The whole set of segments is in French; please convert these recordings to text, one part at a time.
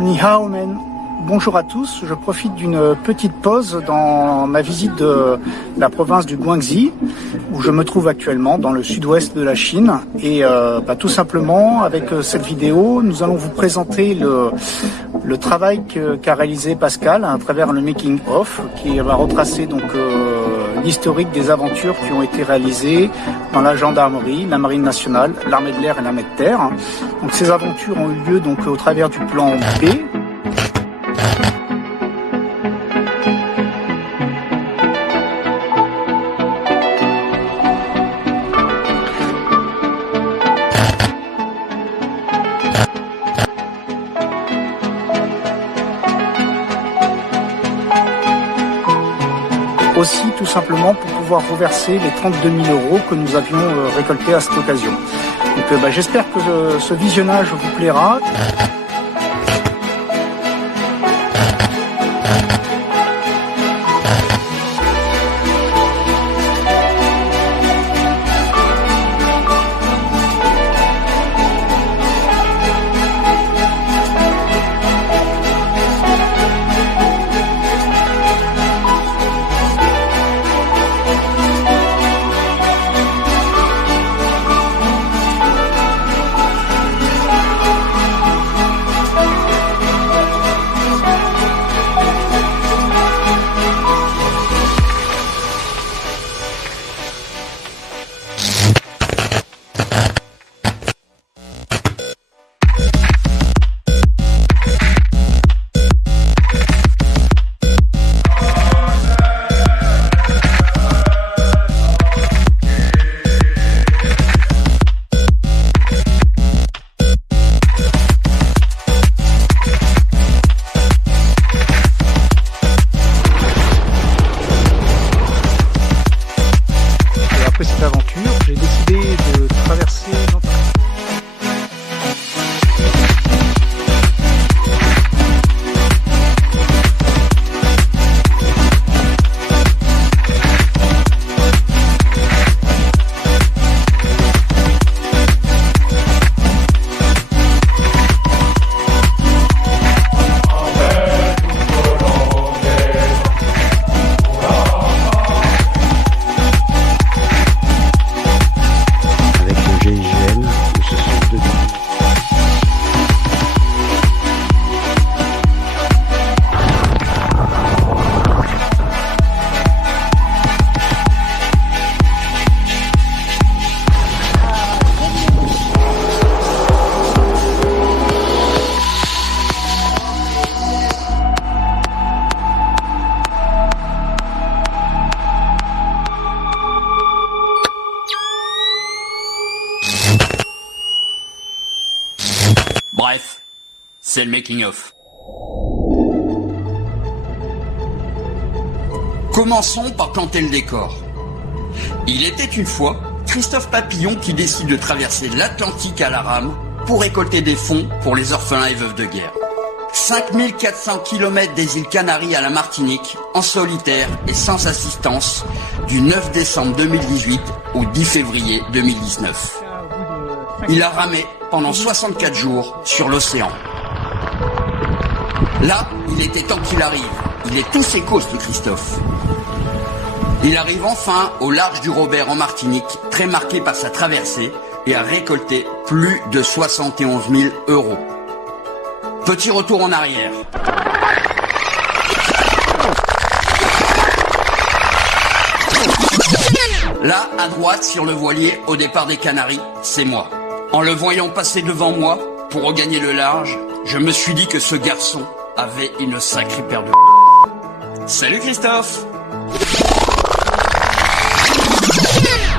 Ni hao men. Bonjour à tous, je profite d'une petite pause dans ma visite de la province du Guangxi, où je me trouve actuellement dans le sud-ouest de la Chine. Et tout simplement, avec cette vidéo, nous allons vous présenter le travail qu'a réalisé Pascal à travers le making-of, qui va retracer donc l'historique des aventures qui ont été réalisées dans la gendarmerie, la marine nationale, l'armée de l'air et l'armée de terre. Donc ces aventures ont eu lieu donc au travers du plan B. Aussi tout simplement pour pouvoir reverser les 32 000 € que nous avions récoltés à cette occasion. Donc j'espère que ce visionnage vous plaira. Cette aventure, j'ai décidé de traverser l'Antarctique. Bref, c'est le making-of. Commençons par planter le décor. Il était une fois Christophe Papillon qui décide de traverser l'Atlantique à la rame pour récolter des fonds pour les orphelins et veuves de guerre. 5400 km des îles Canaries à la Martinique, en solitaire et sans assistance, du 9 décembre 2018 au 10 février 2019. Il a ramé pendant 64 jours sur l'océan. Là, il était temps qu'il arrive. Il est tous ses causes, le Christophe. Il arrive enfin au large du Robert en Martinique, très marqué par sa traversée, et a récolté plus de 71 000 €. Petit retour en arrière. Là, à droite, sur le voilier, au départ des Canaries, c'est moi. En le voyant passer devant moi, pour regagner le large, je me suis dit que ce garçon avait une sacrée paire de... Salut Christophe!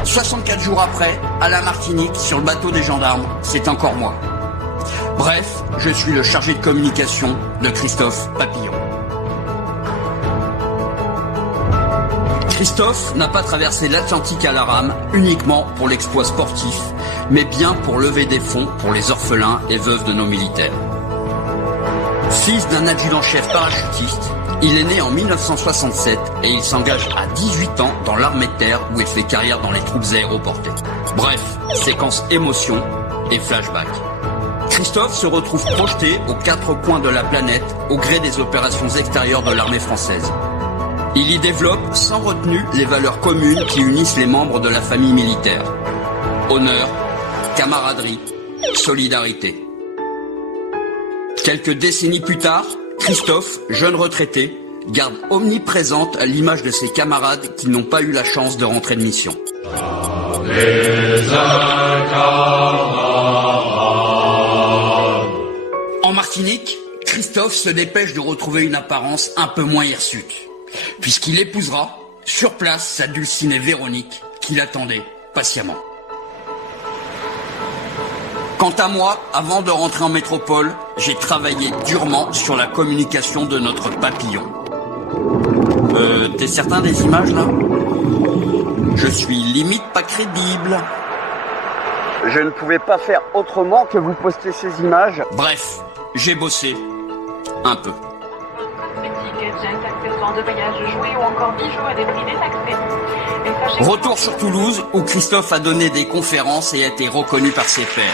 64 jours après, à la Martinique, sur le bateau des gendarmes, c'est encore moi. Bref, je suis le chargé de communication de Christophe Papillon. Christophe n'a pas traversé l'Atlantique à la rame uniquement pour l'exploit sportif, mais bien pour lever des fonds pour les orphelins et veuves de nos militaires. Fils d'un adjudant-chef parachutiste, il est né en 1967 et il s'engage à 18 ans dans l'armée de terre où il fait carrière dans les troupes aéroportées. Bref, séquence émotion et flashback. Christophe se retrouve projeté aux 4 coins de la planète au gré des opérations extérieures de l'armée française. Il y développe sans retenue les valeurs communes qui unissent les membres de la famille militaire. Honneur, camaraderie, solidarité. Quelques décennies plus tard, Christophe, jeune retraité, garde omniprésente l'image de ses camarades qui n'ont pas eu la chance de rentrer de mission. En Martinique, Christophe se dépêche de retrouver une apparence un peu moins hirsute, puisqu'il épousera, sur place, sa dulcinée Véronique, qui l'attendait patiemment. Quant à moi, avant de rentrer en métropole, j'ai travaillé durement sur la communication de notre papillon. T'es certain des images là ? Je suis limite pas crédible. Je ne pouvais pas faire autrement que vous poster ces images. Bref, j'ai bossé. Un peu. Retour sur Toulouse, où Christophe a donné des conférences et a été reconnu par ses pairs.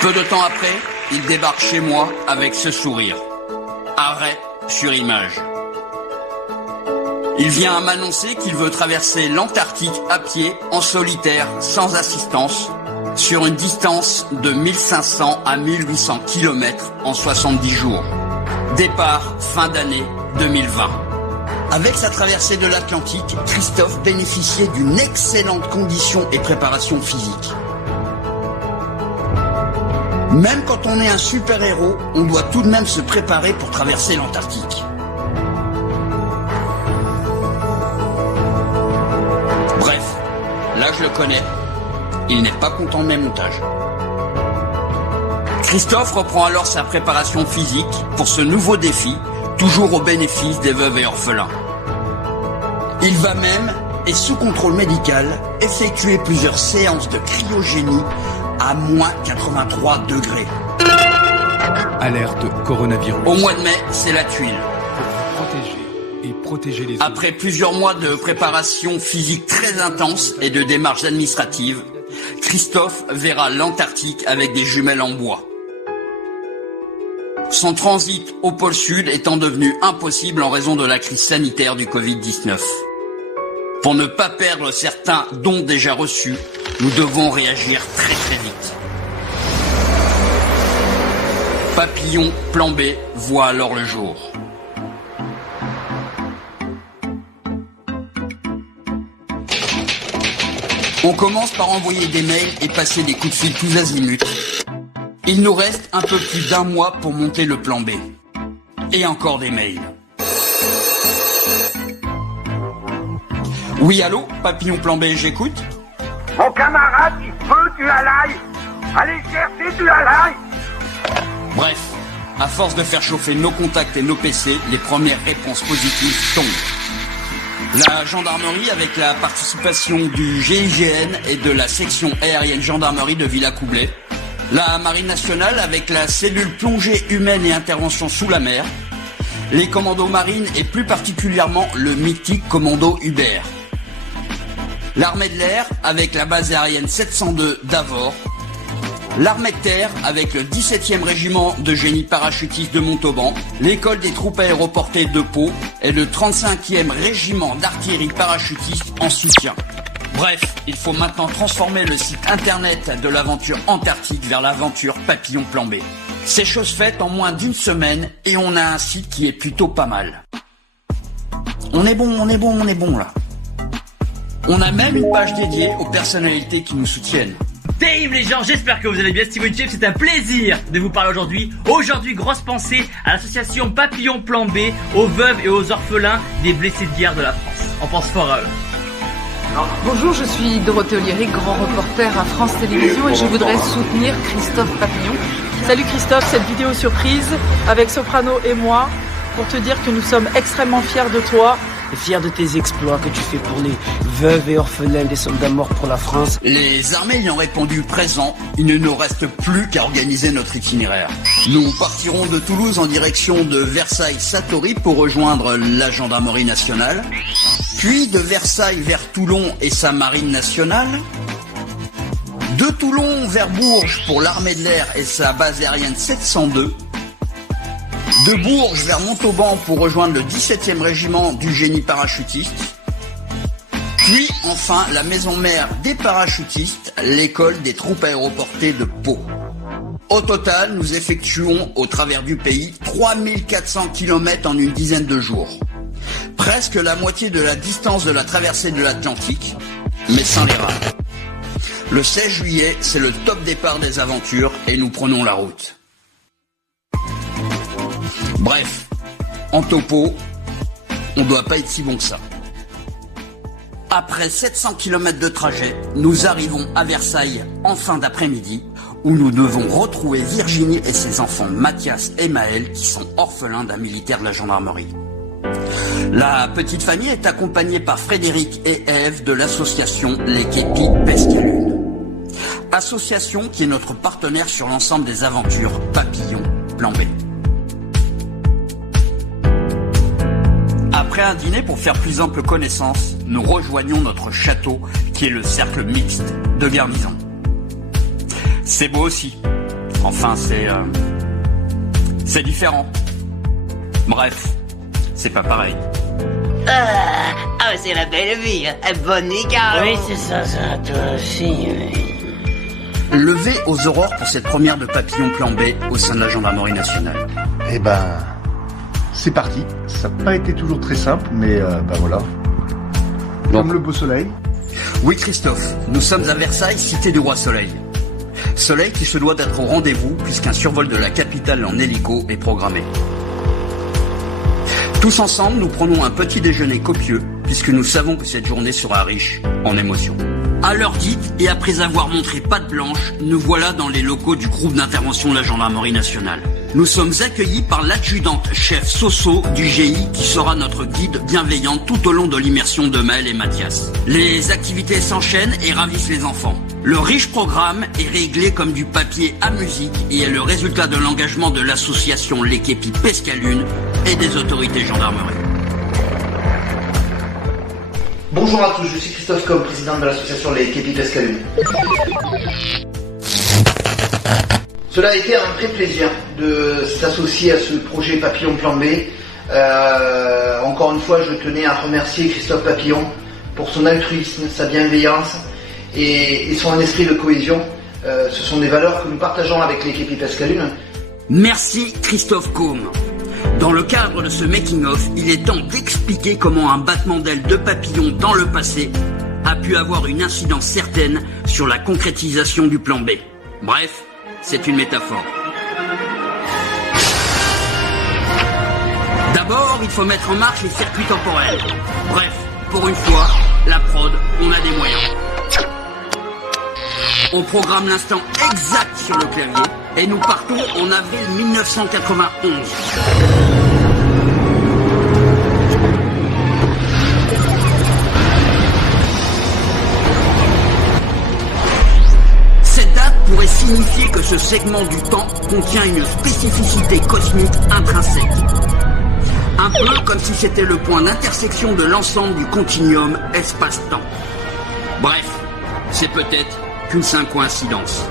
Peu de temps après, il débarque chez moi avec ce sourire. Arrêt sur image. Il vient à m'annoncer qu'il veut traverser l'Antarctique à pied, en solitaire, sans assistance, sur une distance de 1500 à 1800 km en 70 jours. Départ fin d'année 2020. Avec sa traversée de l'Atlantique, Christophe bénéficiait d'une excellente condition et préparation physique. Même quand on est un super-héros, on doit tout de même se préparer pour traverser l'Antarctique. Bref, là je le connais, il n'est pas content de mes montages. Christophe reprend alors sa préparation physique pour ce nouveau défi, toujours au bénéfice des veuves et orphelins. Il va même, et sous contrôle médical, effectuer plusieurs séances de cryogénie à moins 83 degrés. Alerte coronavirus. Au mois de mai, c'est la tuile. Protéger les Après plusieurs mois de préparation physique très intense et de démarches administratives, Christophe verra l'Antarctique avec des jumelles en bois. Son transit au pôle Sud étant devenu impossible en raison de la crise sanitaire du Covid-19. Pour ne pas perdre certains dons déjà reçus, nous devons réagir très très vite. Papillon Plan B voit alors le jour. On commence par envoyer des mails et passer des coups de fil tous azimuts. Il nous reste un peu plus d'1 mois pour monter le plan B. Et encore des mails. Oui, allô, Papillon Plan B, j'écoute. Mon camarade, il veut du halal. Allez chercher du halal. Bref, à force de faire chauffer nos contacts et nos PC, les premières réponses positives tombent. La gendarmerie, avec la participation du GIGN et de la section aérienne gendarmerie de Villacoublay. La Marine nationale, avec la cellule plongée humaine et intervention sous la mer. Les commandos marines et plus particulièrement le mythique commando Hubert. L'armée de l'air, avec la base aérienne 702 d'Avord. L'armée de terre, avec le 17e régiment de génie parachutiste de Montauban, l'école des troupes aéroportées de Pau et le 35e régiment d'artillerie parachutiste en soutien. Bref, il faut maintenant transformer le site internet de l'aventure antarctique vers l'aventure Papillon Plan B. C'est chose faite en moins d'1 semaine et on a un site qui est plutôt pas mal. On est bon là. On a même une page dédiée aux personnalités qui nous soutiennent. Terrible les gens, j'espère que vous allez bien, Steven Chef, c'est un plaisir de vous parler aujourd'hui. Aujourd'hui, grosse pensée à l'association Papillon Plan B, aux veuves et aux orphelins des blessés de guerre de la France. On pense fort à eux. Bonjour, je suis Dorothée Oliéric, grand reporter à France Télévisions et je voudrais soutenir Christophe Papillon. Salut Christophe, cette vidéo surprise avec Soprano et moi pour te dire que nous sommes extrêmement fiers de toi. Et fier de tes exploits que tu fais pour les veuves et orphelins des soldats morts pour la France. Les armées ayant répondu présent, il ne nous reste plus qu'à organiser notre itinéraire. Nous partirons de Toulouse en direction de Versailles-Satory pour rejoindre la gendarmerie nationale, puis de Versailles vers Toulon et sa marine nationale, De Toulon vers Bourges pour l'armée de l'air et sa base aérienne 702. De Bourges vers Montauban pour rejoindre le 17e régiment du génie parachutiste. Puis enfin la maison mère des parachutistes, l'école des troupes aéroportées de Pau. Au total, nous effectuons au travers du pays 3400 km en une dizaine de jours. Presque la moitié de la distance de la traversée de l'Atlantique, mais sans les rames. Le 16 juillet, c'est le top départ des aventures et nous prenons la route. Bref, en topo, on doit pas être si bon que ça. Après 700 km de trajet, nous arrivons à Versailles en fin d'après-midi, où nous devons retrouver Virginie et ses enfants Mathias et Maël, qui sont orphelins d'un militaire de la gendarmerie. La petite famille est accompagnée par Frédéric et Ève de l'association Les Képis Pescalune. Association qui est notre partenaire sur l'ensemble des aventures Papillon Plan B. Après un dîner pour faire plus ample connaissance, nous rejoignons notre château qui est le cercle mixte de garnison. C'est beau aussi. Enfin, c'est différent. Bref, c'est pas pareil. C'est la belle vie, hein. Bonne nuit, Caro. Oui, c'est ça, toi aussi. Levé aux aurores pour cette première de Papillon Plan B au sein de la gendarmerie nationale. Eh ben, c'est parti. Ça n'a pas été toujours très simple, mais voilà. Comme le beau soleil. Oui, Christophe, nous sommes à Versailles, cité du roi Soleil. Soleil qui se doit d'être au rendez-vous puisqu'un survol de la capitale en hélico est programmé. Tous ensemble, nous prenons un petit déjeuner copieux puisque nous savons que cette journée sera riche en émotions. À l'heure dite, et après avoir montré patte blanche, nous voilà dans les locaux du groupe d'intervention de la gendarmerie nationale. Nous sommes accueillis par l'adjudante chef Soso du GI qui sera notre guide bienveillante tout au long de l'immersion de Maël et Mathias. Les activités s'enchaînent et ravissent les enfants. Le riche programme est réglé comme du papier à musique et est le résultat de l'engagement de l'association Les Képis Pescalune et des autorités gendarmerie. Bonjour à tous, je suis Christophe Combe, président de l'association Les Képis Pescalune. Cela a été un vrai plaisir de s'associer à ce projet Papillon Plan B. Encore une fois, je tenais à remercier Christophe Papillon pour son altruisme, sa bienveillance et son esprit de cohésion. Ce sont des valeurs que nous partageons avec Les Képis Pescalune. Merci Christophe Combe. Dans le cadre de ce making-of, il est temps d'expliquer comment un battement d'ailes de papillon dans le passé a pu avoir une incidence certaine sur la concrétisation du plan B. Bref, c'est une métaphore. D'abord, il faut mettre en marche les circuits temporels. Bref, pour une fois, la prod, on a des moyens. On programme l'instant exact sur le clavier et nous partons en avril 1991. Cette date pourrait signifier que ce segment du temps contient une spécificité cosmique intrinsèque. Un peu comme si c'était le point d'intersection de l'ensemble du continuum espace-temps. Bref, c'est peut-être qu'une simple coïncidence.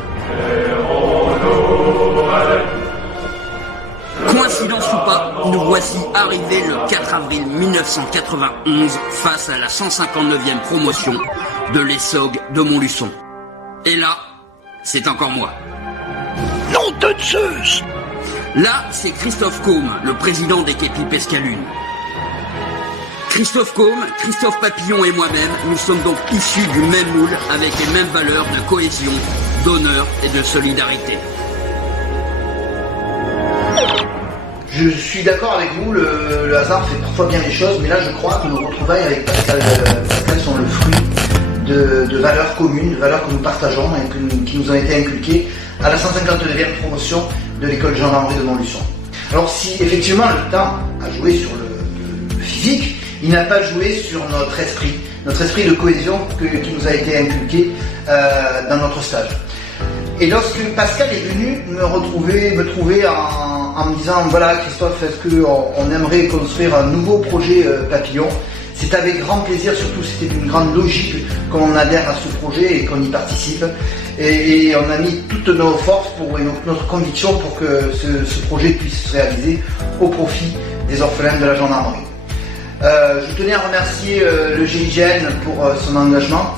Coïncidence ou pas, nous voici arrivés le 4 avril 1991 face à la 159e promotion de l'ESSOG de Montluçon. Et là, c'est encore moi. Nom de Zeus! Là, c'est Christophe Combe, le président des Képis Pescalune. Christophe Combe, Christophe Papillon et moi-même, nous sommes donc issus du même moule avec les mêmes valeurs de cohésion, d'honneur et de solidarité. Je suis d'accord avec vous, le hasard fait parfois bien les choses, mais là je crois que nos retrouvailles avec Pascal sont le fruit de valeurs communes, de valeurs que nous partageons et qui nous ont été inculquées à la 159e promotion de l'école gendarmerie de Montluçon. Alors si effectivement le temps a joué sur le physique, il n'a pas joué sur notre esprit de cohésion qui nous a été inculqué dans notre stage. Et lorsque Pascal est venu me trouver en me disant voilà Christophe, est-ce qu'on aimerait construire un nouveau projet Papillon, C'est avec grand plaisir, surtout c'était une grande logique qu'on adhère à ce projet et qu'on y participe. Et on a mis toutes nos forces et notre conviction pour que ce projet puisse se réaliser au profit des orphelins de la gendarmerie. Je tenais à remercier le GIGN pour son engagement,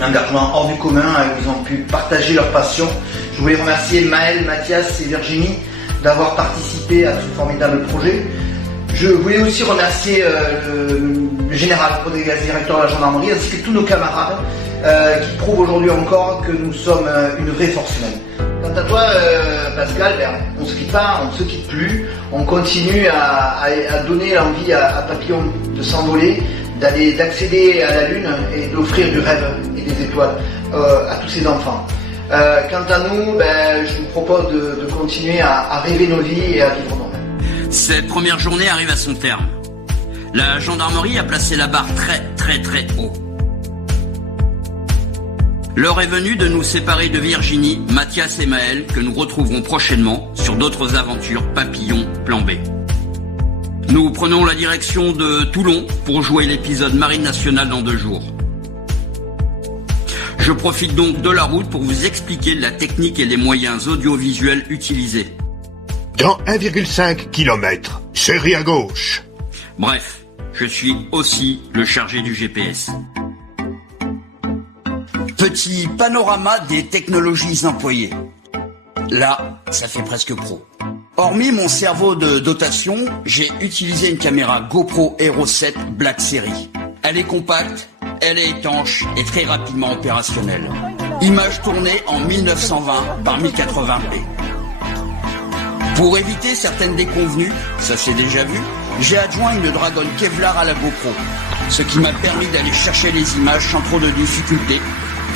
un engagement hors du commun, où ils ont pu partager leur passion. Je voulais remercier Maël, Mathias et Virginie d'avoir participé à ce formidable projet. Je voulais aussi remercier le général Rodriguez, directeur de la gendarmerie, ainsi que tous nos camarades qui prouvent aujourd'hui encore que nous sommes une vraie force humaine. Quant à toi, Pascal, on ne se quitte pas, on ne se quitte plus. On continue à donner l'envie à Papillon de s'envoler, d'accéder à la Lune et d'offrir du rêve et des étoiles à tous ces enfants. Quant à nous, je vous propose de continuer à rêver nos vies et à vivre nos rêves. Cette première journée arrive à son terme. La gendarmerie a placé la barre très haut. L'heure est venue de nous séparer de Virginie, Mathias et Maël, que nous retrouverons prochainement sur d'autres aventures Papillon Plan B. Nous prenons la direction de Toulon pour jouer l'épisode Marine Nationale dans 2 jours. Je profite donc de la route pour vous expliquer la technique et les moyens audiovisuels utilisés. Dans 1,5 km, série à gauche. Bref, je suis aussi le chargé du GPS. Petit panorama des technologies employées. Là, ça fait presque pro. Hormis mon cerveau de dotation, j'ai utilisé une caméra GoPro Hero 7 Black Series. Elle est compacte, elle est étanche et très rapidement opérationnelle. Image tournée en 1920 par 1080p. Pour éviter certaines déconvenues, ça s'est déjà vu, j'ai adjoint une Dragon Kevlar à la GoPro, ce qui m'a permis d'aller chercher les images sans trop de difficultés,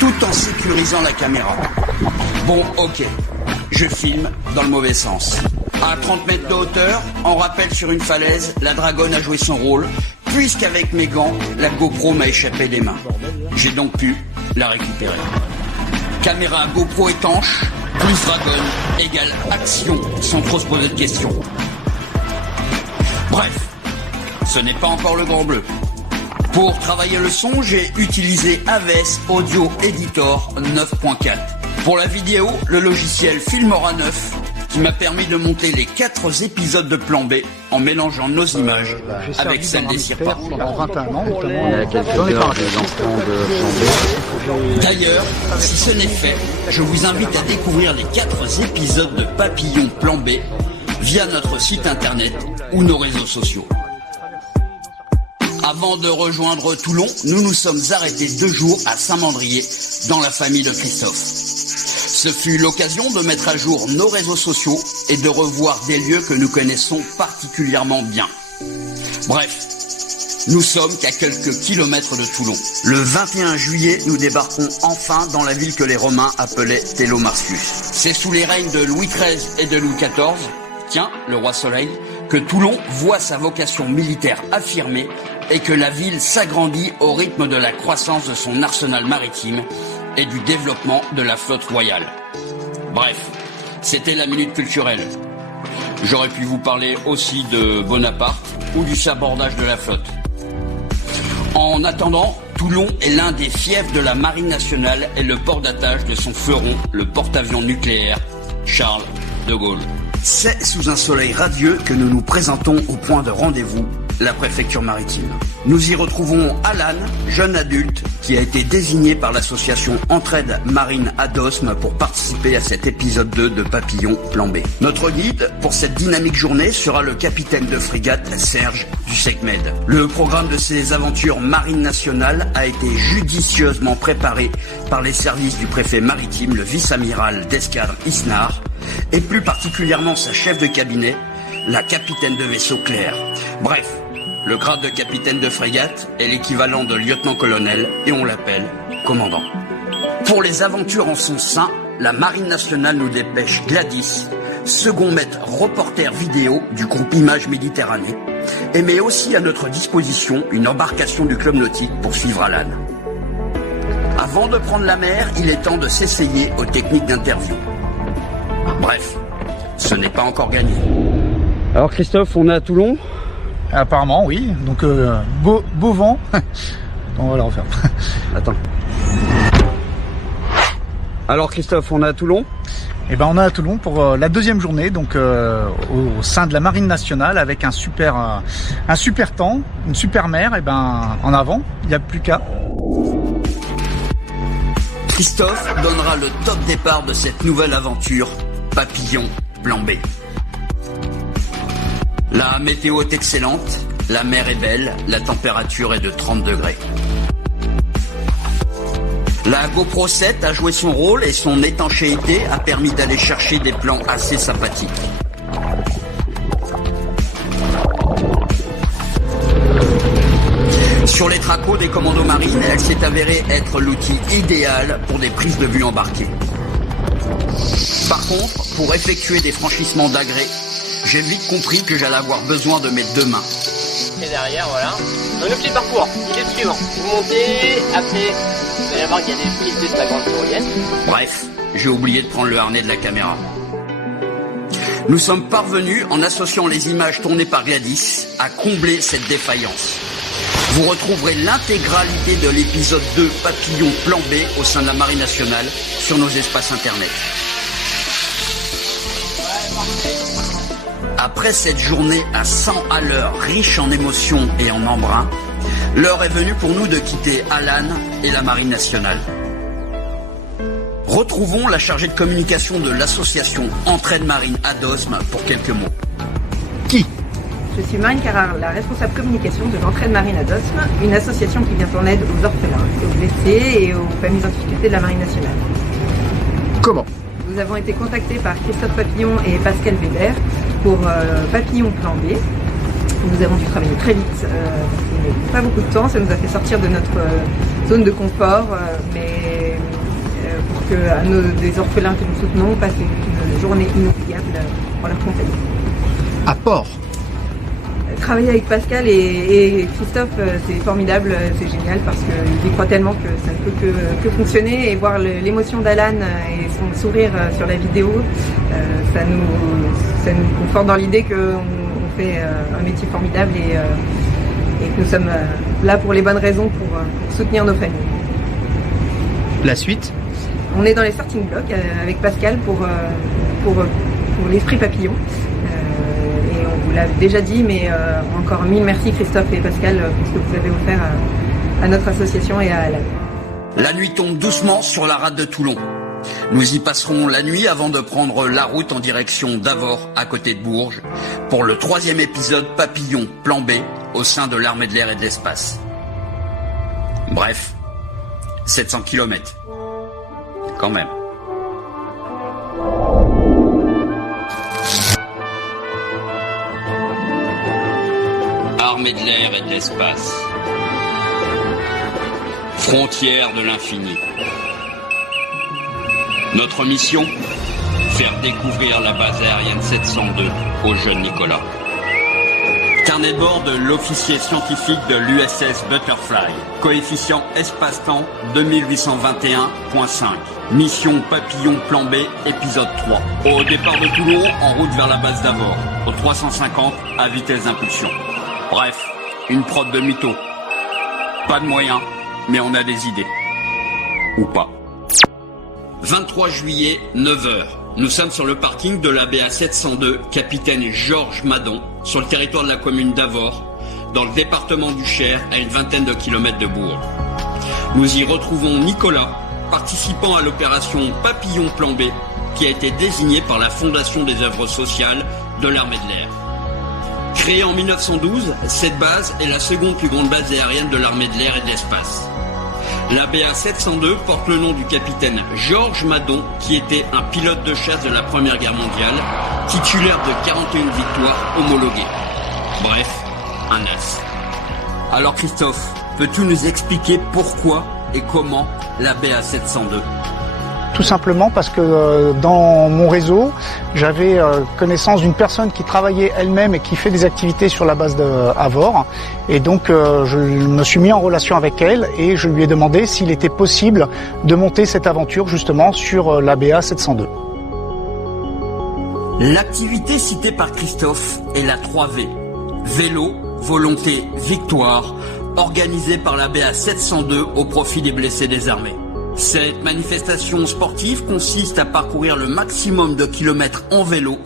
tout en sécurisant la caméra. Bon, ok, je filme dans le mauvais sens. À 30 mètres de hauteur, en rappel sur une falaise, la Dragon a joué son rôle, puisqu'avec mes gants, la GoPro m'a échappé des mains. J'ai donc pu la récupérer. Caméra GoPro étanche, plus Dragon, égale action, sans trop se poser de questions. Bref, ce n'est pas encore le grand bleu. Pour travailler le son, j'ai utilisé Aves Audio Editor 9.4. Pour la vidéo, le logiciel Filmora 9, qui m'a permis de monter les 4 épisodes de Plan B en mélangeant nos images avec celles des Sirpa. D'ailleurs, si ce n'est fait, je vous invite à découvrir les 4 épisodes de Papillon Plan B via notre site internet ou nos réseaux sociaux. Avant de rejoindre Toulon, nous nous sommes arrêtés 2 jours à Saint-Mandrier, dans la famille de Christophe. Ce fut l'occasion de mettre à jour nos réseaux sociaux et de revoir des lieux que nous connaissons particulièrement bien. Bref, nous sommes qu'à quelques kilomètres de Toulon. Le 21 juillet, nous débarquons enfin dans la ville que les Romains appelaient Télomarcius. C'est sous les règnes de Louis XIII et de Louis XIV, tiens, le roi Soleil, que Toulon voit sa vocation militaire affirmée et que la ville s'agrandit au rythme de la croissance de son arsenal maritime et du développement de la flotte royale. Bref, c'était la minute culturelle. J'aurais pu vous parler aussi de Bonaparte ou du sabordage de la flotte. En attendant, Toulon est l'un des fiefs de la Marine nationale et le port d'attache de son fleuron, le porte-avions nucléaire Charles de Gaulle. C'est sous un soleil radieux que nous nous présentons au point de rendez-vous, la préfecture maritime. Nous y retrouvons Alan, jeune adulte, qui a été désigné par l'association Entraide Marine Adosme pour participer à cet épisode 2 de Papillon Plan B. Notre guide pour cette dynamique journée sera le capitaine de frégate Serge du SECMED. Le programme de ces aventures marines nationales a été judicieusement préparé par les services du préfet maritime, le vice-amiral d'escadre Isnard, et plus particulièrement sa chef de cabinet, la capitaine de vaisseau Claire. Bref, le grade de capitaine de frégate est l'équivalent de lieutenant-colonel et on l'appelle commandant. Pour les aventures en son sein, la Marine nationale nous dépêche Gladys, second maître reporter vidéo du groupe Images Méditerranée, et met aussi à notre disposition une embarcation du club nautique pour suivre Alan. Avant de prendre la mer, il est temps de s'essayer aux techniques d'interview. Bref, ce n'est pas encore gagné. Alors Christophe, on est à Toulon. Apparemment, oui. Donc, beau vent. On va le refaire. Attends. Alors Christophe, on est à Toulon ? Eh ben, on est à Toulon pour la deuxième journée, donc au sein de la Marine nationale, avec un super temps, une super mer. Et ben, en avant, il n'y a plus qu'à. Christophe donnera le top départ de cette nouvelle aventure, Papillon Plan B. La météo est excellente, la mer est belle, la température est de 30 degrés. La GoPro 7 a joué son rôle et son étanchéité a permis d'aller chercher des plans assez sympathiques. Sur les tracos des commandos marines, elle s'est avérée être l'outil idéal pour des prises de vue embarquées. Par contre, pour effectuer des franchissements d'agrès, j'ai vite compris que j'allais avoir besoin de mes deux mains. Et derrière, voilà. Donc le petit parcours, il est le suivant. Vous montez, après, vous allez voir qu'il y a des prises de la grande tyrolienne. Bref, j'ai oublié de prendre le harnais de la caméra. Nous sommes parvenus, en associant les images tournées par Gladys, à combler cette défaillance. Vous retrouverez l'intégralité de l'épisode 2 Papillon Plan B au sein de la Marine nationale sur nos espaces internet. Après cette journée à 100 à l'heure, riche en émotions et en embruns, l'heure est venue pour nous de quitter Alan et la Marine nationale. Retrouvons la chargée de communication de l'association Entraide Marine ADOSM pour quelques mots. Qui ? Je suis Marine Carrard, la responsable communication de l'Entraide Marine ADOSM, une association qui vient en aide aux orphelins, aux blessés et aux familles en difficulté de la Marine nationale. Comment ? Nous avons été contactés par Christophe Papillon et Pascal Weber pour Papillon Plan B. Nous avons dû travailler très vite, parce qu'il n'y avait pas beaucoup de temps, ça nous a fait sortir de notre zone de confort, mais pour que des orphelins que nous soutenons passent une journée inoubliable en leur compagnie. À Port. Travailler avec Pascal et Christophe, c'est formidable, c'est génial parce qu'il y croit tellement que ça ne peut que fonctionner, et voir l'émotion d'Alan et son sourire sur la vidéo, ça nous conforte dans l'idée qu'on fait un métier formidable et que nous sommes là pour les bonnes raisons pour soutenir nos familles. La suite ? On est dans les starting blocks avec Pascal pour l'esprit papillon. Et on vous l'a déjà dit, mais encore mille merci Christophe et Pascal pour ce que vous avez offert à notre association et à Alan. La nuit tombe doucement sur la rade de Toulon. Nous y passerons la nuit avant de prendre la route en direction d'Avord, à côté de Bourges, pour le 3e épisode Papillon Plan B au sein de l'armée de l'air et de l'espace. Bref, 700 km. Quand même. Armée de l'air et de l'espace. Frontière de l'infini. Notre mission ? Faire découvrir la base aérienne 702 au jeune Nicolas. Carnet de bord de l'officier scientifique de l'USS Butterfly. Coefficient espace-temps 2821.5. Mission Papillon Plan B, épisode 3. Au départ de Toulon, en route vers la base d'Avord. Au 350 à vitesse d'impulsion. Bref, une prod de mytho. Pas de moyens, mais on a des idées. Ou pas. 23 juillet, 9h. Nous sommes sur le parking de la BA 702, capitaine Georges Madon, sur le territoire de la commune d'Avord, dans le département du Cher, à une vingtaine de kilomètres de Bourges. Nous y retrouvons Nicolas, participant à l'opération Papillon Plan B, qui a été désigné par la Fondation des œuvres sociales de l'armée de l'air. Créée en 1912, cette base est la seconde plus grande base aérienne de l'armée de l'air et de l'espace. La BA 702 porte le nom du capitaine Georges Madon, qui était un pilote de chasse de la Première Guerre mondiale, titulaire de 41 victoires homologuées. Bref, un as. Alors Christophe, peux-tu nous expliquer pourquoi et comment la BA 702 ? Tout simplement parce que dans mon réseau, j'avais connaissance d'une personne qui travaillait elle-même et qui fait des activités sur la base d'Avord. Et donc je me suis mis en relation avec elle et je lui ai demandé s'il était possible de monter cette aventure justement sur la BA 702. L'activité citée par Christophe est la 3V. Vélo, volonté, victoire, organisée par la BA 702 au profit des blessés des armées. Cette manifestation sportive consiste à parcourir le maximum de kilomètres en vélo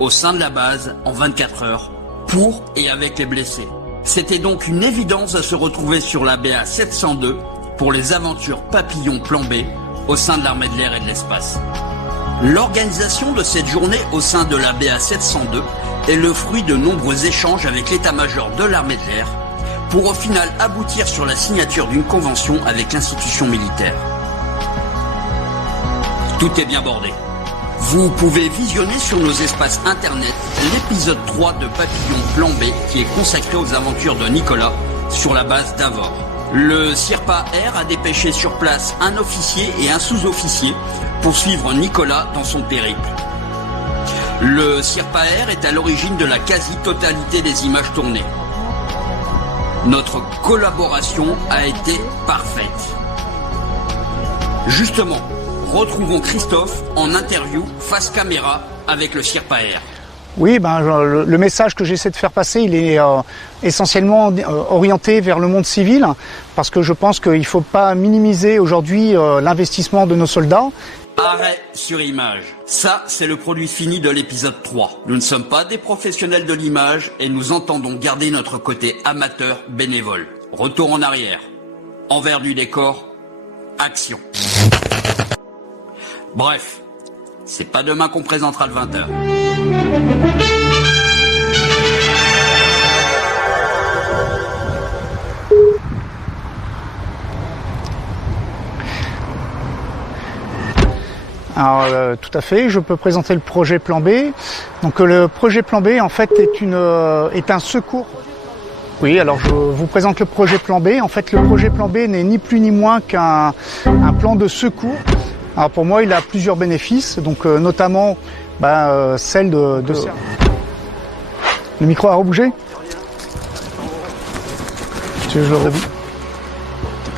au sein de la base en 24 heures pour et avec les blessés. C'était donc une évidence de se retrouver sur la BA 702 pour les aventures Papillon Plan B au sein de l'armée de l'air et de l'espace. L'organisation de cette journée au sein de la BA 702 est le fruit de nombreux échanges avec l'état-major de l'armée de l'air pour au final aboutir sur la signature d'une convention avec l'institution militaire. Tout est bien bordé. Vous pouvez visionner sur nos espaces internet l'épisode 3 de Papillon Plan B qui est consacré aux aventures de Nicolas sur la base d'Avor. Le Sirpa Air a dépêché sur place un officier et un sous-officier pour suivre Nicolas dans son périple. Le Sirpa Air est à l'origine de la quasi-totalité des images tournées. Notre collaboration a été parfaite. Justement, retrouvons Christophe en interview face caméra avec le Sirpa Air. Oui, le message que j'essaie de faire passer, il est essentiellement orienté vers le monde civil, parce que je pense qu'il ne faut pas minimiser aujourd'hui l'investissement de nos soldats. Arrêt sur image. Ça, c'est le produit fini de l'épisode 3. Nous ne sommes pas des professionnels de l'image et nous entendons garder notre côté amateur bénévole. Retour en arrière. Envers du décor. Action. Bref, c'est pas demain qu'on présentera le 20h. Alors, tout à fait, je peux présenter le projet Plan B. Donc le projet Plan B en fait est un secours. Oui, alors je vous présente le projet Plan B. En fait, le projet Plan B n'est ni plus ni moins qu'un plan de secours. Alors pour moi, il a plusieurs bénéfices, donc notamment celle de Le micro a rebougé. Tu veux que je le rebouge ?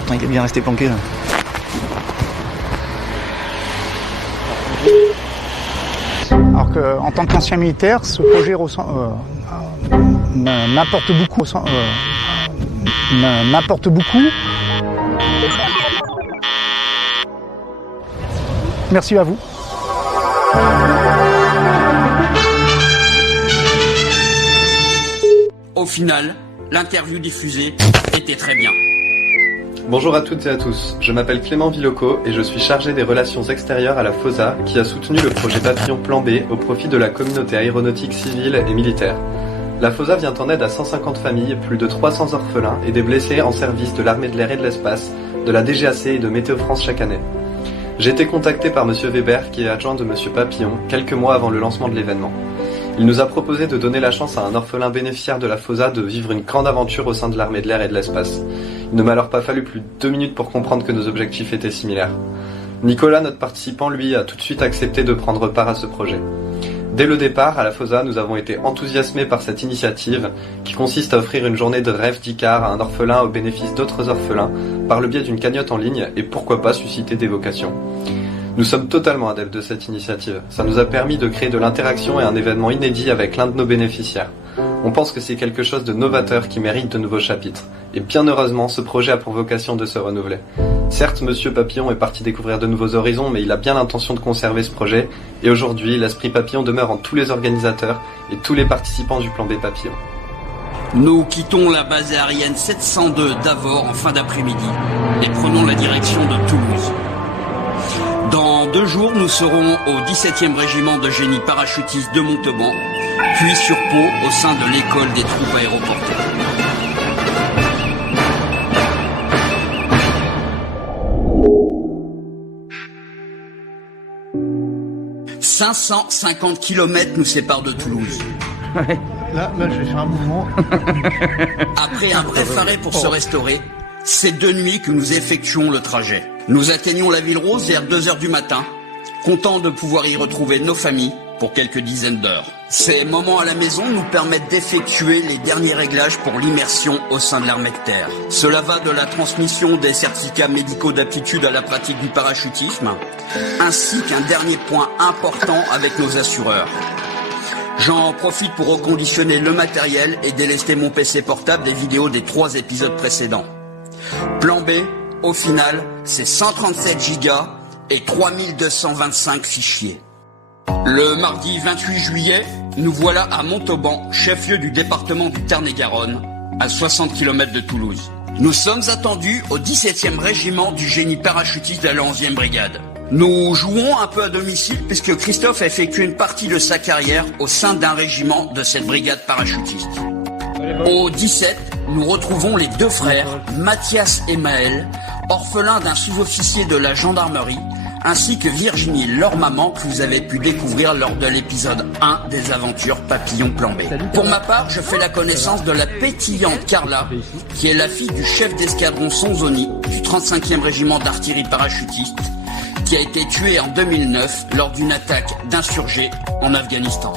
Putain, il est bien resté planqué là. Alors qu'en tant qu'ancien militaire, ce projet m'apporte beaucoup. Merci à vous. Au final, l'interview diffusée était très bien. Bonjour à toutes et à tous, je m'appelle Clément Villoco et je suis chargé des relations extérieures à la FOSA qui a soutenu le projet Papillon Plan B au profit de la communauté aéronautique civile et militaire. La FOSA vient en aide à 150 familles, plus de 300 orphelins et des blessés en service de l'armée de l'air et de l'espace, de la DGAC et de Météo France chaque année. J'ai été contacté par Monsieur Weber qui est adjoint de Monsieur Papillon quelques mois avant le lancement de l'événement. Il nous a proposé de donner la chance à un orphelin bénéficiaire de la FOSA de vivre une grande aventure au sein de l'armée de l'air et de l'espace. Il ne m'a alors pas fallu plus de 2 minutes pour comprendre que nos objectifs étaient similaires. Nicolas, notre participant, lui, a tout de suite accepté de prendre part à ce projet. Dès le départ, à la FOSA, nous avons été enthousiasmés par cette initiative qui consiste à offrir une journée de rêve d'Icare à un orphelin au bénéfice d'autres orphelins par le biais d'une cagnotte en ligne et pourquoi pas susciter des vocations. Nous sommes totalement adeptes de cette initiative. Ça nous a permis de créer de l'interaction et un événement inédit avec l'un de nos bénéficiaires. On pense que c'est quelque chose de novateur qui mérite de nouveaux chapitres. Et bien heureusement, ce projet a pour vocation de se renouveler. Certes, Monsieur Papillon est parti découvrir de nouveaux horizons, mais il a bien l'intention de conserver ce projet. Et aujourd'hui, l'esprit Papillon demeure en tous les organisateurs et tous les participants du plan B Papillon. Nous quittons la base aérienne 702 d'Avor en fin d'après-midi et prenons la direction de Toulouse. Dans 2 jours, nous serons au 17e régiment de génie parachutiste de Montauban, puis sur Pau au sein de l'école des troupes aéroportées. « 550 km nous séparent de Toulouse. » Là, je vais faire un mouvement. Après un bref arrêt pour se restaurer, c'est 2 nuits que nous effectuons le trajet. Nous atteignons la Ville Rose vers 2h du matin, contents de pouvoir y retrouver nos familles pour quelques dizaines d'heures. Ces moments à la maison nous permettent d'effectuer les derniers réglages pour l'immersion au sein de l'armée de terre. Cela va de la transmission des certificats médicaux d'aptitude à la pratique du parachutisme, ainsi qu'un dernier point important avec nos assureurs. J'en profite pour reconditionner le matériel et délester mon PC portable des vidéos des 3 épisodes précédents. Plan B, au final, c'est 137 Go et 3225 fichiers. Le mardi 28 juillet, nous voilà à Montauban, chef-lieu du département du Tarn-et-Garonne, à 60 km de Toulouse. Nous sommes attendus au 17e régiment du génie parachutiste de la 11e brigade. Nous jouons un peu à domicile puisque Christophe a effectué une partie de sa carrière au sein d'un régiment de cette brigade parachutiste. Au 17, nous retrouvons les 2 frères, Mathias et Maël, orphelins d'un sous-officier de la gendarmerie, ainsi que Virginie, leur maman, que vous avez pu découvrir lors de l'épisode 1 des aventures Papillon Plan B. Pour ma part, je fais la connaissance de la pétillante Carla, qui est la fille du chef d'escadron Sonzoni du 35e régiment d'artillerie parachutiste, qui a été tué en 2009 lors d'une attaque d'insurgés en Afghanistan.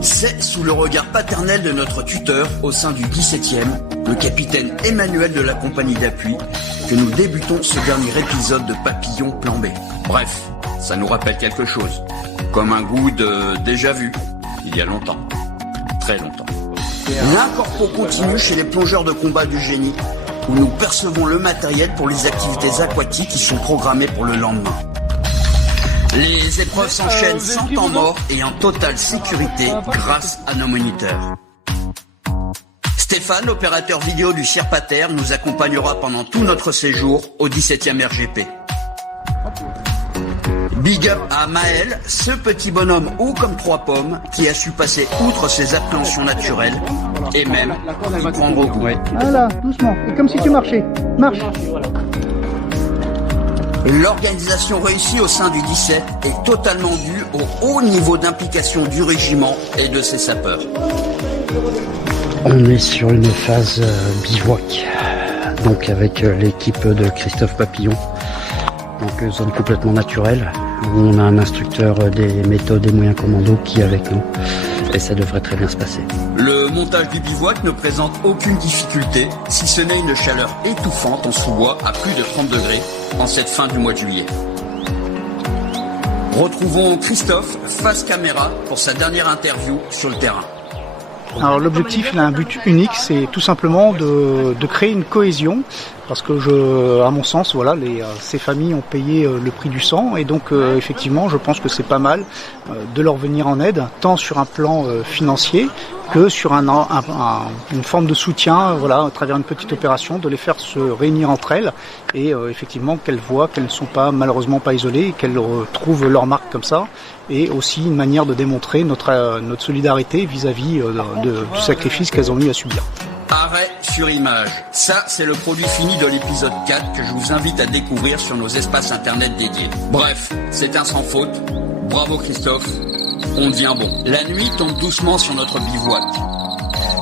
C'est sous le regard paternel de notre tuteur au sein du 17e, le capitaine Emmanuel de la compagnie d'appui, que nous débutons ce dernier épisode de Papillon Plan B. Bref, ça nous rappelle quelque chose, comme un goût de déjà vu, il y a longtemps, très longtemps. L'important continue chez les plongeurs de combat du génie, où nous percevons le matériel pour les activités aquatiques qui sont programmées pour le lendemain. Les épreuves s'enchaînent sans temps mort et en totale sécurité grâce à nos moniteurs. Stéphane, opérateur vidéo du Sierpater, nous accompagnera pendant tout notre séjour au 17e RGP. Big up à Maël, ce petit bonhomme haut comme 3 pommes qui a su passer outre ses appréhensions naturelles et même y prendre au goût. Voilà, doucement, et comme si tu marchais. Marche. L'organisation réussie au sein du 17 est totalement due au haut niveau d'implication du régiment et de ses sapeurs. On est sur une phase bivouac, donc avec l'équipe de Christophe Papillon, donc zone complètement naturelle, où on a un instructeur des méthodes et moyens commando qui est avec nous, et ça devrait très bien se passer. Le montage du bivouac ne présente aucune difficulté, si ce n'est une chaleur étouffante en sous-bois à plus de 30 degrés en cette fin du mois de juillet. Retrouvons Christophe face caméra pour sa dernière interview sur le terrain. Alors l'objectif, il a un but unique, c'est tout simplement de créer une cohésion, parce que à mon sens, voilà, ces familles ont payé le prix du sang, et donc effectivement, je pense que c'est pas mal de leur venir en aide, tant sur un plan financier que sur une forme de soutien, voilà, à travers une petite opération, de les faire se réunir entre elles, et effectivement qu'elles voient qu'elles ne sont malheureusement pas isolées, et qu'elles trouvent leur marque comme ça, et aussi une manière de démontrer notre solidarité vis-à-vis du sacrifice qu'elles ont eu à subir. Arrêt sur image. Ça, c'est le produit fini de l'épisode 4 que je vous invite à découvrir sur nos espaces internet dédiés. Bref, c'est un sans faute. Bravo Christophe. On devient bon. La nuit tombe doucement sur notre bivouac.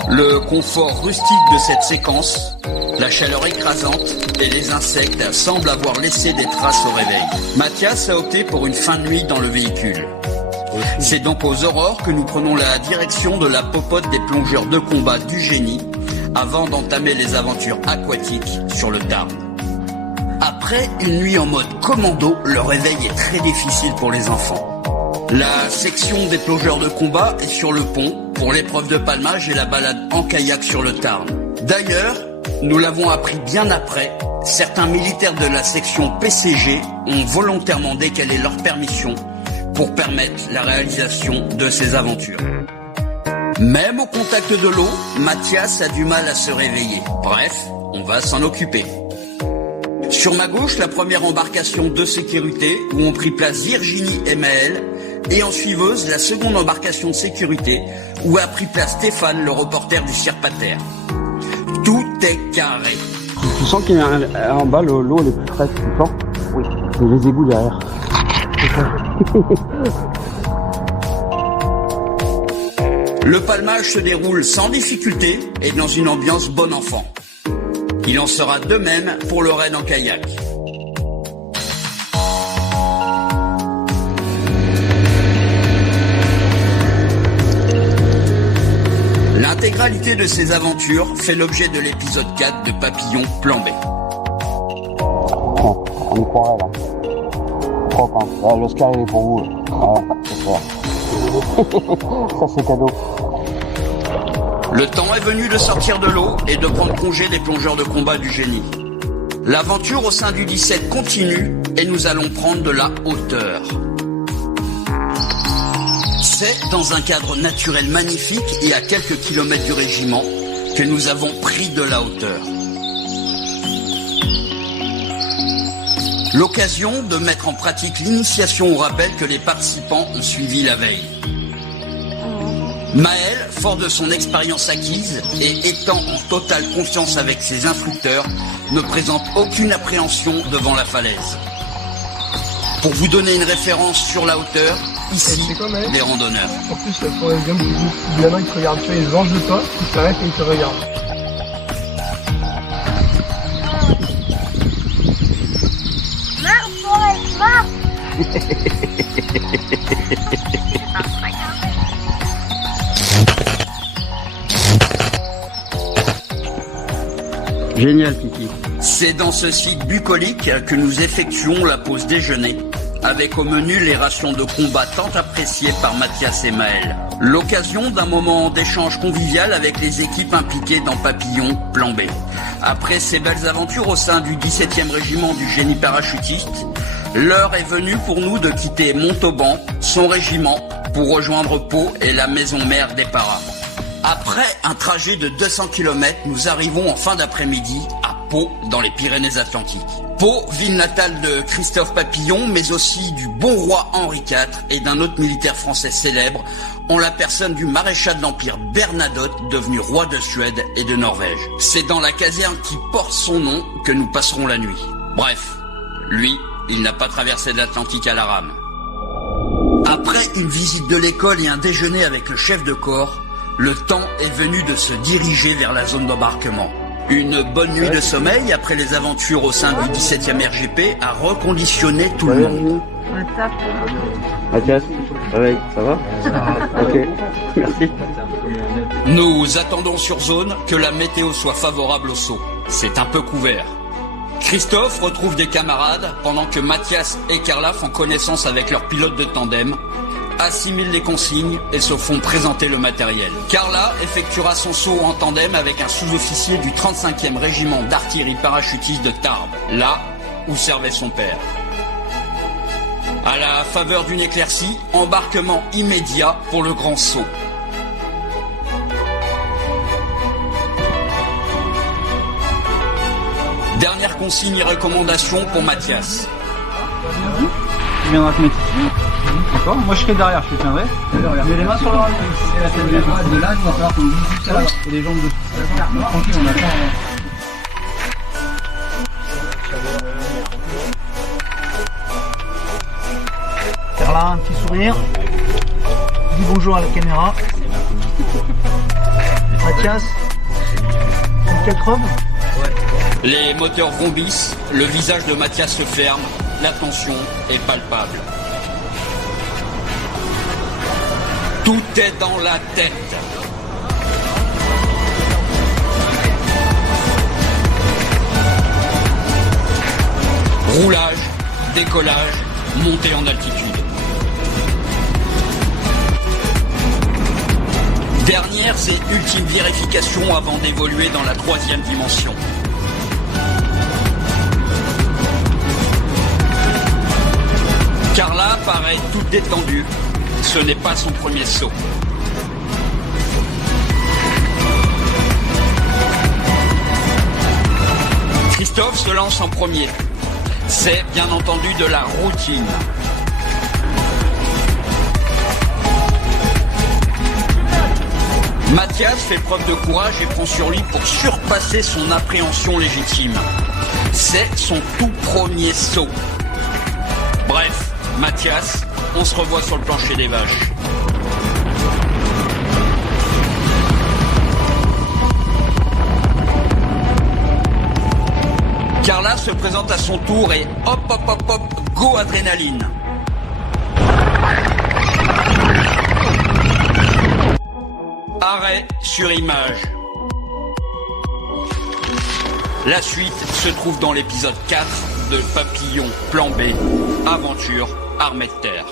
Le confort rustique de cette séquence, la chaleur écrasante et les insectes semblent avoir laissé des traces au réveil. Mathias a opté pour une fin de nuit dans le véhicule. C'est donc aux aurores que nous prenons la direction de la popote des plongeurs de combat du génie avant d'entamer les aventures aquatiques sur le Tarn. Après une nuit en mode commando, le réveil est très difficile pour les enfants. La section des plongeurs de combat est sur le pont pour l'épreuve de palmage et la balade en kayak sur le Tarn. D'ailleurs, nous l'avons appris bien après, certains militaires de la section PCG ont volontairement décalé leur permission pour permettre la réalisation de ces aventures. Même au contact de l'eau, Mathias a du mal à se réveiller. Bref, on va s'en occuper. Sur ma gauche, la première embarcation de sécurité où ont pris place Virginie et Maël, et en suiveuse, la seconde embarcation de sécurité où a pris place Stéphane, le reporter du Sierpater. Tout est carré. Tu sens qu'il y a en bas, l'eau elle est plus fraîche, tu sens? Oui. C'est les égouts derrière. Le palmage se déroule sans difficulté et dans une ambiance bon enfant. Il en sera de même pour le raid en kayak. L'intégralité de ces aventures fait l'objet de l'épisode 4 de Papillon Plan B. On y croirait là. Propre, hein. L'Oscar il est pour vous. Voilà, c'est clair. Ça c'est cadeau. Le temps est venu de sortir de l'eau et de prendre congé des plongeurs de combat du génie. L'aventure au sein du 17 continue et nous allons prendre de la hauteur. C'est dans un cadre naturel magnifique et à quelques kilomètres du régiment que nous avons pris de la hauteur. L'occasion de mettre en pratique l'initiation au rappel que les participants ont suivi la veille. Maël, fort de son expérience acquise et étant en totale confiance avec ses instructeurs, ne présente aucune appréhension devant la falaise. Pour vous donner une référence sur la hauteur, ici, les randonneurs. En plus, il faut bien beaucoup de gamins qui te regardent, tu vois, ils mangent de toi, ils s'arrêtent et ils te regardent. Génial, Kiki. C'est dans ce site bucolique que nous effectuons la pause déjeuner, avec au menu les rations de combat tant appréciées par Mathias et Maël. L'occasion d'un moment d'échange convivial avec les équipes impliquées dans Papillon Plan B. Après ces belles aventures au sein du 17e régiment du génie parachutiste, l'heure est venue pour nous de quitter Montauban, son régiment, pour rejoindre Pau et la maison mère des paras. Après un trajet de 200 km, nous arrivons en fin d'après-midi à Pau, dans les Pyrénées-Atlantiques. Pau, ville natale de Christophe Papillon, mais aussi du bon roi Henri IV et d'un autre militaire français célèbre, en la personne du maréchal de l'Empire Bernadotte, devenu roi de Suède et de Norvège. C'est dans la caserne qui porte son nom que nous passerons la nuit. Bref, lui, il n'a pas traversé l'Atlantique à la rame. Après une visite de l'école et un déjeuner avec le chef de corps, le temps est venu de se diriger vers la zone d'embarquement. Une bonne nuit de sommeil après les aventures au sein du 17e RGP a reconditionné tout le monde. Mathias, réveil, ça va? Ok, merci. Nous attendons sur zone que la météo soit favorable au saut. C'est un peu couvert. Christophe retrouve des camarades pendant que Mathias et Carla font connaissance avec leur pilote de tandem, assimilent les consignes et se font présenter le matériel. Carla effectuera son saut en tandem avec un sous-officier du 35e régiment d'artillerie parachutiste de Tarbes, là où servait son père. À la faveur d'une éclaircie, embarquement immédiat pour le grand saut. Dernière consigne et recommandation pour Mathias. Tu viendras te mettre ici. D'accord. Moi je serai derrière, je te tiendrai. Mets les mains sur la et la tête de là, il va falloir qu'on bouge jusqu'à là. Et les jambes de. Tranquille, on attend. Carla, un petit sourire. Dis bonjour à la caméra. Mathias, une petite robe. Les moteurs vrombissent, le visage de Mathias se ferme, la tension est palpable. Tout est dans la tête. Roulage, décollage, montée en altitude. Dernières et ultimes vérifications avant d'évoluer dans la 3e dimension. Carla paraît toute détendue. Ce n'est pas son premier saut. Christophe se lance en premier. C'est bien entendu de la routine. Mathias fait preuve de courage et prend sur lui pour surpasser son appréhension légitime. C'est son tout premier saut. Bref, Mathias, on se revoit sur le plancher des vaches. Carla se présente à son tour et hop hop hop hop, go adrénaline. Arrêt sur image. La suite se trouve dans l'épisode 4 de Papillon Plan B, Aventure Armée de Terre.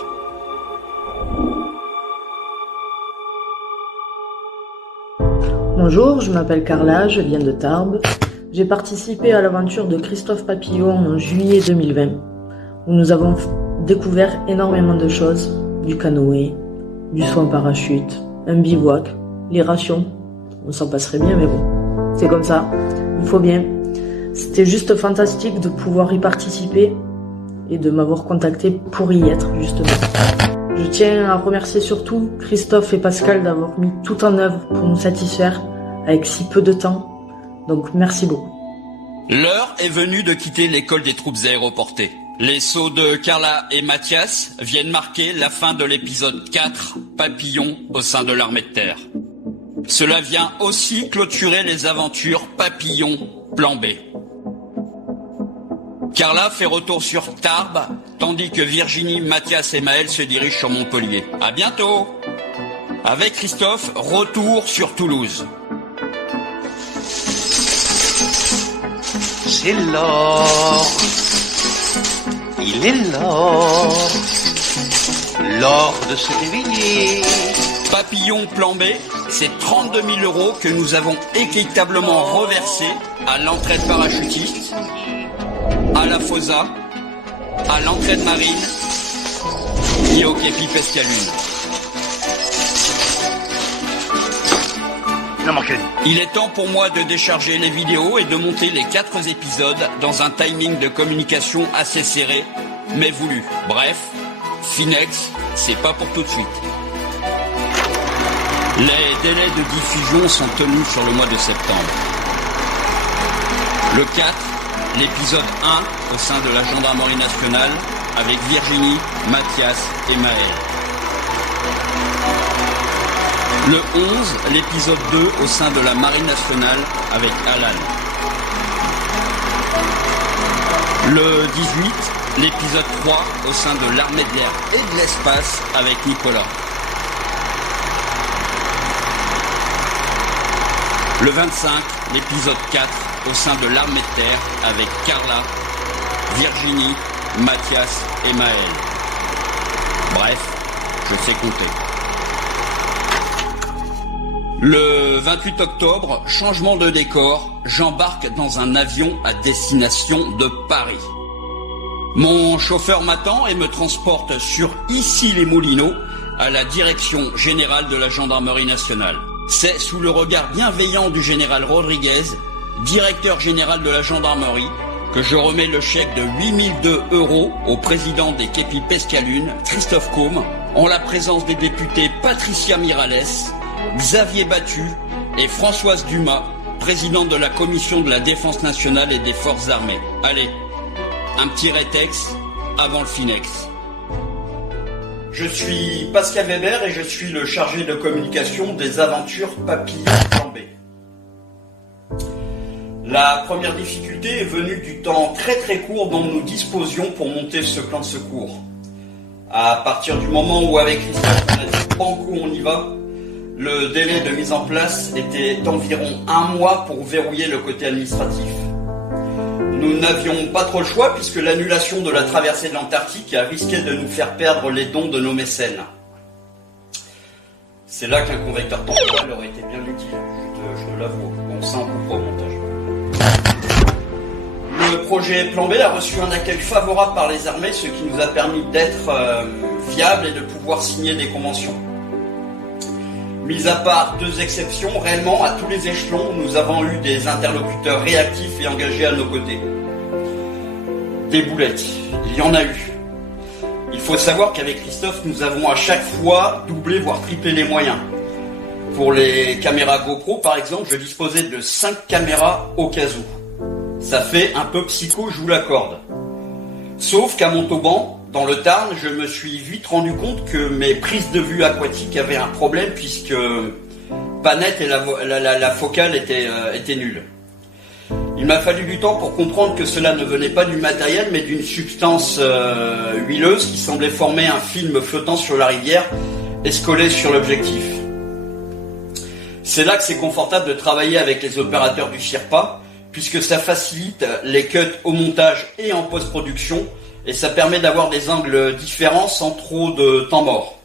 Bonjour, je m'appelle Carla, je viens de Tarbes. J'ai participé à l'aventure de Christophe Papillon en juillet 2020, où nous avons découvert énormément de choses, du canoë, du saut en parachute, un bivouac, les rations. On s'en passerait bien, mais bon, c'est comme ça, il faut bien. C'était juste fantastique de pouvoir y participer et de m'avoir contacté pour y être, justement. Je tiens à remercier surtout Christophe et Pascal d'avoir mis tout en œuvre pour nous satisfaire avec si peu de temps. Donc merci beaucoup. L'heure est venue de quitter l'école des troupes aéroportées. Les sauts de Carla et Mathias viennent marquer la fin de l'épisode 4, Papillon au sein de l'armée de terre. Cela vient aussi clôturer les aventures Papillon Plan B. Carla fait retour sur Tarbes, tandis que Virginie, Mathias et Maël se dirigent sur Montpellier. À bientôt! Avec Christophe, retour sur Toulouse. C'est l'or. Il est l'or. L'or de se réveiller. Papillon Plan B, c'est 32 000 € que nous avons équitablement reversés à l'entraide parachutiste, à la FOSA, à l'entraide marine et au képi Pescalune. Il est temps pour moi de décharger les vidéos et de monter les 4 épisodes dans un timing de communication assez serré, mais voulu. Bref, Finex, c'est pas pour tout de suite. Les délais de diffusion sont tenus sur le mois de septembre. Le 4, l'épisode 1 au sein de la Gendarmerie nationale avec Virginie, Mathias et Maël. Le 11, l'épisode 2 au sein de la Marine nationale avec Alan. Le 18, l'épisode 3 au sein de l'armée de l'air et de l'espace avec Nicolas. Le 25, l'épisode 4 au sein de l'armée de terre avec Carla, Virginie, Mathias et Maël. Bref, je sais compter. Le 28 octobre, changement de décor, j'embarque dans un avion à destination de Paris. Mon chauffeur m'attend et me transporte sur Issy-les-Moulineaux à la direction générale de la Gendarmerie nationale. C'est sous le regard bienveillant du général Rodriguez, directeur général de la gendarmerie, que je remets le chèque de 8002 € au président des képis Pescalune, Christophe Côme, en la présence des députés Patricia Miralles, Xavier Battu et Françoise Dumas, présidente de la commission de la défense nationale et des forces armées. Allez, un petit rétex avant le Finex. Je suis Pascal Weber et je suis le chargé de communication des aventures Papillon Plan B. La première difficulté est venue du temps très court dont nous disposions pour monter ce plan de secours. À partir du moment où avec Christophe on a dit banco on y va, le délai de mise en place était d'environ 1 mois pour verrouiller le côté administratif. Nous n'avions pas trop le choix puisque l'annulation de la traversée de l'Antarctique a risqué de nous faire perdre les dons de nos mécènes. C'est là qu'un convecteur temporel aurait été bien utile, je te l'avoue. Bon, ça on coupera au montage. Le projet Plan B a reçu un accueil favorable par les armées, ce qui nous a permis d'être viables et de pouvoir signer des conventions. Mis à part 2 exceptions, réellement à tous les échelons, nous avons eu des interlocuteurs réactifs et engagés à nos côtés. Des boulettes, il y en a eu. Il faut savoir qu'avec Christophe, nous avons à chaque fois doublé voire triplé les moyens. Pour les caméras GoPro par exemple, je disposais de 5 caméras au cas où. Ça fait un peu psycho, je vous l'accorde. Sauf qu'à Montauban, dans le Tarn, je me suis vite rendu compte que mes prises de vue aquatiques avaient un problème puisque pas net et la focale était nulle. Il m'a fallu du temps pour comprendre que cela ne venait pas du matériel mais d'une substance huileuse qui semblait former un film flottant sur la rivière et se coller sur l'objectif. C'est là que c'est confortable de travailler avec les opérateurs du Sherpa puisque ça facilite les cuts au montage et en post-production et ça permet d'avoir des angles différents sans trop de temps mort.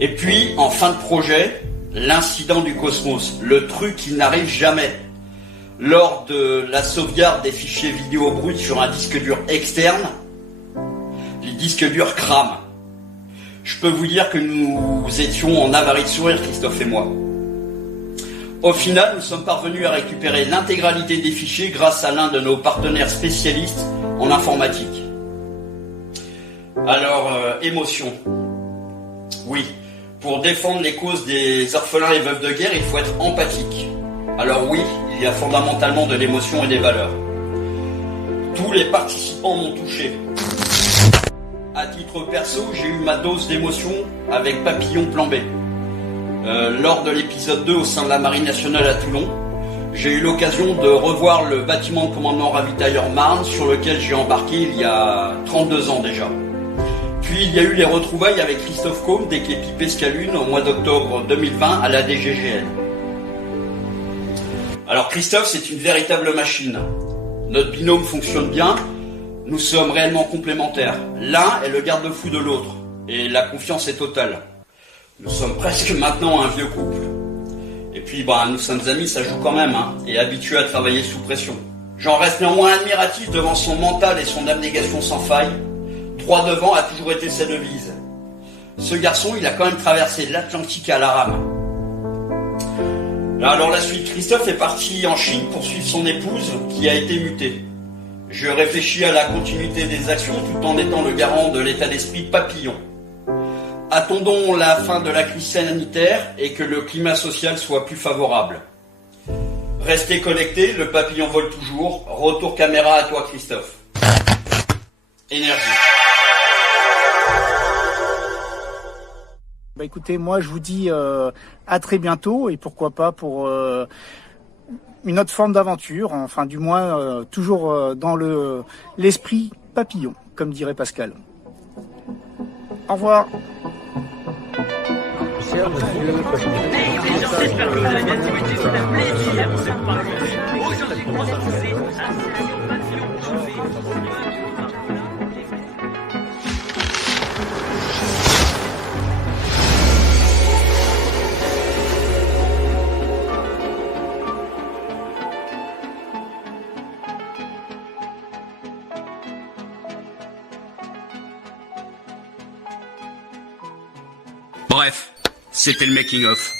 Et puis, en fin de projet, l'incident du Cosmos, le truc qui n'arrive jamais. Lors de la sauvegarde des fichiers vidéo bruts sur un disque dur externe, les disques durs crament. Je peux vous dire que nous étions en avarie de sourire, Christophe et moi. Au final, nous sommes parvenus à récupérer l'intégralité des fichiers grâce à l'un de nos partenaires spécialistes en informatique. Alors, émotion. Oui, pour défendre les causes des orphelins et veuves de guerre, il faut être empathique. Alors oui, il y a fondamentalement de l'émotion et des valeurs. Tous les participants m'ont touché. À titre perso, j'ai eu ma dose d'émotion avec Papillon Plan B. Lors de l'épisode 2 au sein de la Marine nationale à Toulon, j'ai eu l'occasion de revoir le bâtiment de commandement ravitailleur Marne sur lequel j'ai embarqué il y a 32 ans déjà. Puis il y a eu les retrouvailles avec Christophe Combe des Képi Pescalune au mois d'octobre 2020 à la DGGN. Alors Christophe, c'est une véritable machine. Notre binôme fonctionne bien, nous sommes réellement complémentaires. L'un est le garde-fou de l'autre, et la confiance est totale. Nous sommes presque maintenant un vieux couple. Et puis nous sommes amis, ça joue quand même, et habitués à travailler sous pression. J'en reste néanmoins admiratif devant son mental et son abnégation sans faille. Droit devant a toujours été sa devise. Ce garçon, il a quand même traversé l'Atlantique à la rame. Alors la suite, Christophe est parti en Chine pour suivre son épouse qui a été mutée. Je réfléchis à la continuité des actions tout en étant le garant de l'état d'esprit Papillon. Attendons la fin de la crise sanitaire et que le climat social soit plus favorable. Restez connectés, le Papillon vole toujours. Retour caméra à toi Christophe. Énergie. Écoutez, moi je vous dis à très bientôt et pourquoi pas pour une autre forme d'aventure, enfin du moins toujours dans l'esprit papillon, comme dirait Pascal. Au revoir. J'espère que vous allez bien, c'est un plaisir de vous parler aujourd'hui. Grosse pensée à Bref, c'était le making of.